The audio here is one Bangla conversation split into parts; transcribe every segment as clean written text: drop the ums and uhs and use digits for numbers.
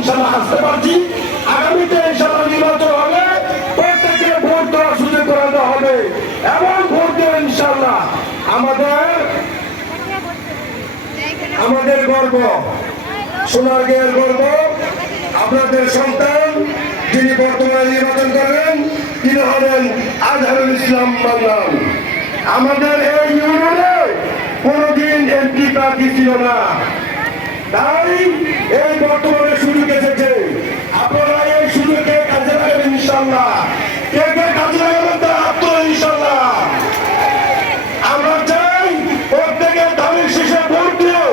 ইনশাআল্লাহ আসতে পারছি। আগামীতে ইনশাআল্লাহ নির্বাচন হবে, প্রত্যেকের ভোট দেওয়ার সুযোগ করে দেওয়া হবে এবং ভোট দেওয়া ইনশাআল্লাহ আমাদের গর্ব, সোনারগাঁয়ের গর্ব। আপনাদের সন্তান যিনি বর্তমানে নির্বাচন করবেন তিনি হলেন আজহারুল ইসলাম মান্নান। আমাদের এই ইউনিয়নে কোনদিন এমপি প্রার্থী ছিল না, তাই এই বর্তমানে সুযোগ এসেছে। আপনারা এই সুযোগে কাজে লাগাবেন ইনশাআল্লাহ। কে কে কাজে লাগাবেন তা আপনারা ইনশাআল্লাহ। আমরা চাই প্রত্যেকে ধানের শীষে ভোট দিয়ে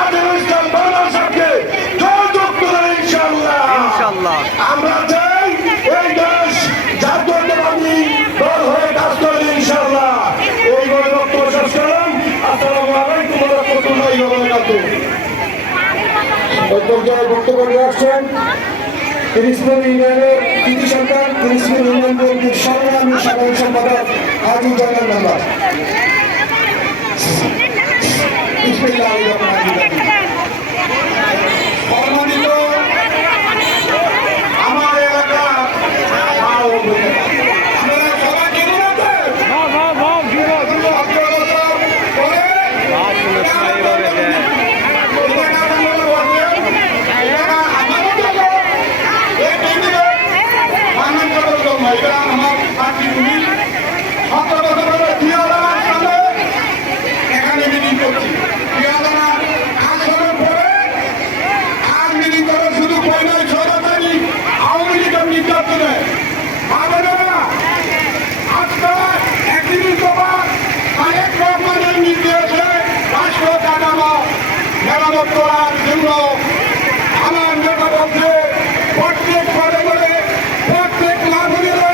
আজহারুল ইসলাম মান্নান সাহেবকে জয়যুক্ত করেন ইনশাআল্লাহ। আমরা চাই এই দেশ জাতীয়তাবাদী দল হয়ে কাজ করবে ইনশাআল্লাহ। এই বলে বক্তব্য শেষ করলাম। আসসালামু আলাইকুম ওয়া রাহমাতুল্লাহি ওয়া বারাকাতুহু। বক্তব্য নিয়ে আসছেন তিরিশপুর ইউনিয়নের কৃতি সরকার, তিরিশপুর ইউনিয়ন বিএনপির সংগ্রামী সাধারণ সম্পাদক হাজি জালাল নাম্বার। সম্মানিত আমার এলাকা মেরামত করার জন্য আমার নেতা বলছে প্রত্যেক ঘরে ঘরে, প্রত্যেক লাভুরে,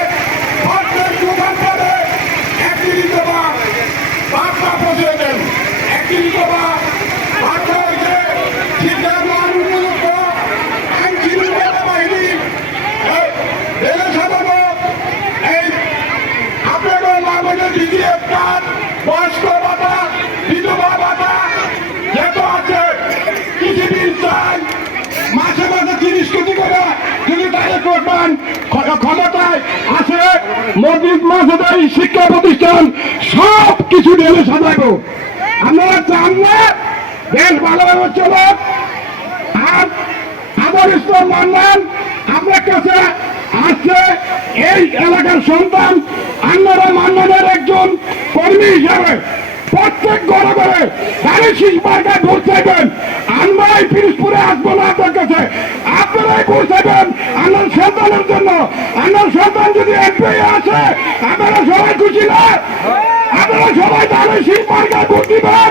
প্রত্যেক দোকান পাবে একটি বিধবা বার্তা পৌঁছে দেন। একটি বিধবা বার্তা হয়েছে শিক্ষা মান উপযুক্ত আইন শৃঙ্খলা বাহিনী রেলে সাজানো এই আপনাদের লাভের দ্বিতীয় কাজ বয়স্ক ভাতা, বিধবা ভাতা যেত আছে পৃথিবীর চাই মাসে মাসে 30 কোটি করে যদি তাহলে করবেন ক্ষমতায় আছে মসজিদ মাসে শিক্ষা প্রতিষ্ঠান সব কিছু ঢেলে সাজাবো। আপনারা চান না দেশ ভালোভাবে চলে। আর আজহারুল ইসলাম মান্নান আপনার কাছে আসছে এই এলাকার সন্তান। আপনারা মান্নানের একজন কর্মী হিসাবে প্রত্যেক ঘরে ঘরে ধানের শীষ মার্কায় ভোট চাইবেন। আমরা এই পিরোজপুরে আসবো না আপনার কাছে, আপনারাই ভোট চাইবেন আপনার সন্তানের জন্য। আপনার সন্তান যদি এমপি আসে আপনারা সবাই খুশি না? আপনারা সবাই ধানের শীষ মার্কায় ভোট দিবেন,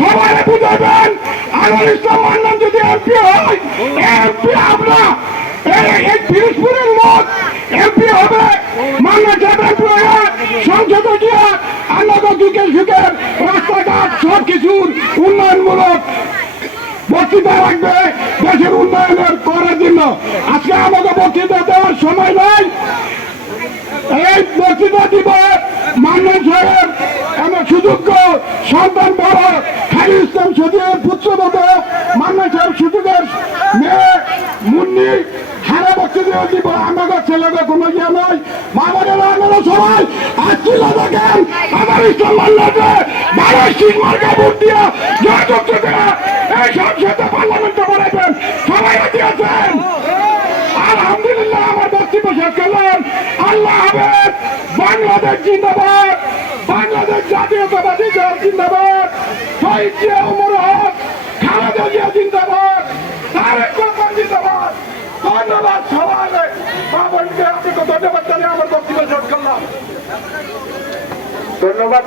সবাই বুঝাবেন আজহারুল ইসলাম মান্নান যদি এমপি হয়, এমপি আমরা এই পিরোজপুরের লোক এমপি হবে। মান্নান সাহেব এমপি হয়ে সংসদে গিয়ে আমাদের দুঃখের সুখের রাস্তাঘাট সবকিছুর উন্নয়নমূলক বক্তৃতা রাখবে দেশের উন্নয়নের করার জন্য। আজকে আমাদের বক্তৃতা দেওয়ার সময় নাই। এই বক্তৃতা দিব মান্নান সাহেব আমার সুযোগ্য সন্তান বড় খালিদ ইসলাম সজিবের পুত্রবধূ মান্নান সাহেব সুযোগের মেয়ে মুন্নি হারা বক্তৃতা দিব। আমাদের ছেলেদের কোনো ইয়ে নয়। মামাদের আপনারা সবাই আসছিল দেখেন আমার ইসলাম মান্নানকে ধানের শীষ মার্কায় ভোট দিয়ে জয়যুক্ত করে এই সংসদে পার্লামেন্টে বানাবেন। সবাই রাজি আছেন? আলহামদুলিল্লাহ আমার বক্তব্য শেষ করলাম। আল্লাহ হাফেজ। বাংলাদেশ জিন্দাবাদ, বাংলাদেশ জাতীয়তাবাদী দল জিন্দাবাদ, শহীদ জিয়া ওমর হক, খালেদা জিয়া জিন্দাবাদ, তারেক রহমান জিন্দাবাদ। ধন্যবাদ সবাই। বাবনকে আপনাকে ধন্যবাদ জানিয়ে আমার বক্তব্য শেষ করলাম। ধন্যবাদ।